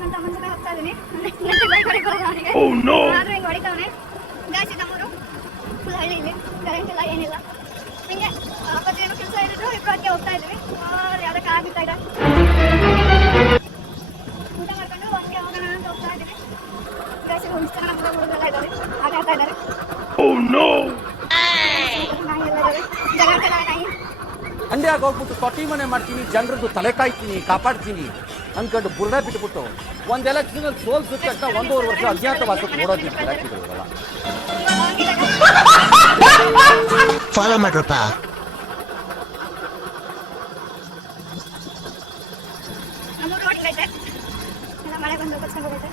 ನನ್ನ ತಮ್ಮನ ಜೊತೆ ಹೋಗ್ತಾ ಇದ್ದೀನಿ. ಬೈಕ್ ಹೊಡಿಕ್ ಬರೋದು ಅವನಿಗೆ. ಆದ್ರೂ ಹಿಂಗೆ ಹೊಡಿತಾವನೆ. ಜಾಸ್ತಿ ನಮ್ಮೂರು ಫುಲ್ ಹಳ್ಳಿ ಇಲ್ಲಿ, ಕರೆಂಟ್ ಇಲ್ಲ ಏನಿಲ್ಲ. ಹಿಂಗೆ ಅಪ್ಪಾಜಿ ಏನೋ ಕೆಲಸ ಇರೋದು ಇಬ್ಬರು ಅದಕ್ಕೆ ಹೋಗ್ತಾ ಇದ್ವಿ. ಯಾವುದೇ ಕಾರ್ ಬಿಡ್ತಾ ಇದೆ. ಊಟ ಮಾಡ್ಕೊಂಡು ಹಂಗೆ ಹೋಗೋಣ ಅಂತ ಹೋಗ್ತಾ ಇದ್ದೀವಿ. ಜಾಸ್ತಿ ಒಂದಿಷ್ಟು ಜನ ನಮ್ಮ ಹುಡುಗರೆಲ್ಲ ಇದ್ದಾರೆ, ಆಟ ಆಡ್ತಾ ಇದ್ದಾರೆ. ನಾಯಿ ಎಲ್ಲ ಇದ್ದಾವೆ, ಜಗಳ ಆಡ್ತಾ ನಾಯಿ. ಅಂಡ್ಯಾಗ ಹೋಗ್ಬಿಟ್ಟು ತೊಟ್ಟಿ ಮನೆ ಮಾಡ್ತೀನಿ, ಜನರದ್ದು ತಲೆ ಕಾಯ್ತೀನಿ, ಕಾಪಾಡ್ತೀನಿ ಅಂದ್ಕೊಂಡು ಬುರ್ಡ ಬಿಟ್ಬಿಟ್ಟು ಒಂದು ಎಲೆಕ್ಷನಲ್ಲಿ ಸೋಲ್ಸಿದ ತಕ್ಷಣ 1.5 ವರ್ಷ ಅಜ್ಞಾತವಾಸಕ್ಕೆ ಓಡೋದಿಲ್ಲ ಎಲೆಕ್ಷನ್ಗಳಿಗೆಲ್ಲ. ಫಾಲೋ ಮಾಡ್ರಪ್ಪ. ನಮ್ಮೂರು ರೋಡ್ ಐತೆ, ಮಳೆ ಬಂದು ಬಚ್ಕೊಂಡು ಹೋಗೈತೆ.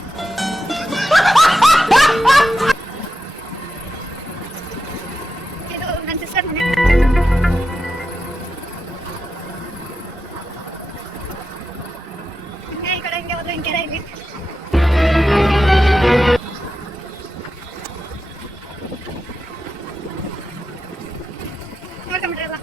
ಇದು ನನ್ನ ಸಿಸ್ಟರ್ ಮನೆ. ಈ ಕಡೆ ಹಿಂಗೆ ಹೋದ್ರೆ ಹಿಂಗೆ ಕೆರೆ ಇಲ್ಲಿ. ನೋಡ್ಕೊಂಬಿಟ್ರಲ್ಲ.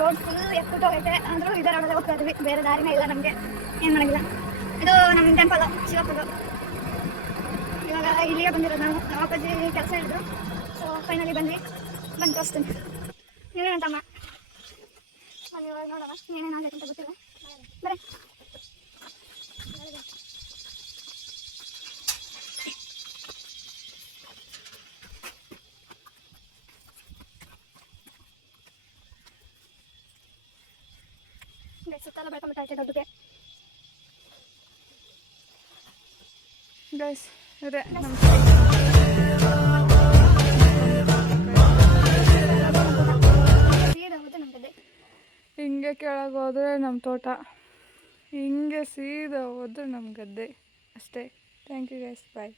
ರೋಡ್ ಫುಲ್ ಎಕ್ಬಿಟ್ಟು ಹೋಗೈತೆ. ಅಂದ್ರೂ ಇದೇ ರೋಡಲ್ಲೇ ಹೋಗ್ತಾ ಇದ್ವಿ, ಬೇರೆ ದಾರಿನೇ ಇಲ್ಲ ನಮಗೆ, ಏನು ಮಾಡೋಂಗಿಲ್ಲ. ಇದು ನಮ್ಮ ಟೆಂಪಲ್ ಶಿವಪ್ಪದು. ಇವಾಗ ಇಲ್ಲಿಗೆ ಬಂದಿರೋದು ನಾವು. ನಮ್ಮ ಅಪ್ಪಾಜಿ ಕೆಲಸ ಹೇಳಿದ್ರು, ಸೊ ಫೈನಲಿ ಬಂದು ತೋರಿಸ್ತೀನಿ. ನೀವೇನಂತಮ್ಮ ಬನ್ನಿ ಇವಾಗ ನೋಡೋಣ ಏನೇನು ಆಗೈತೆ ಅಂತ ಗೊತ್ತಿಲ್ಲ. ಬರೀ ಸುತ್ತಲ ಬೆಳ್ಕೊಂಡ್ಬಿಟ್ಟೈತೆ ದೊಡ್ಡಗೆ. ಗೈಸ್ ಇದೆ ನಮ್ಮ ಹಿಂಗೆ ಕೆಳಗೆ ಹೋದರೆ ನಮ್ಮ ತೋಟ, ಹಿಂಗೆ ಸೀದಾ ಹೋದ್ರೆ ನಮ್ಮ ಗದ್ದೆ ಅಷ್ಟೇ. Thank you guys, bye.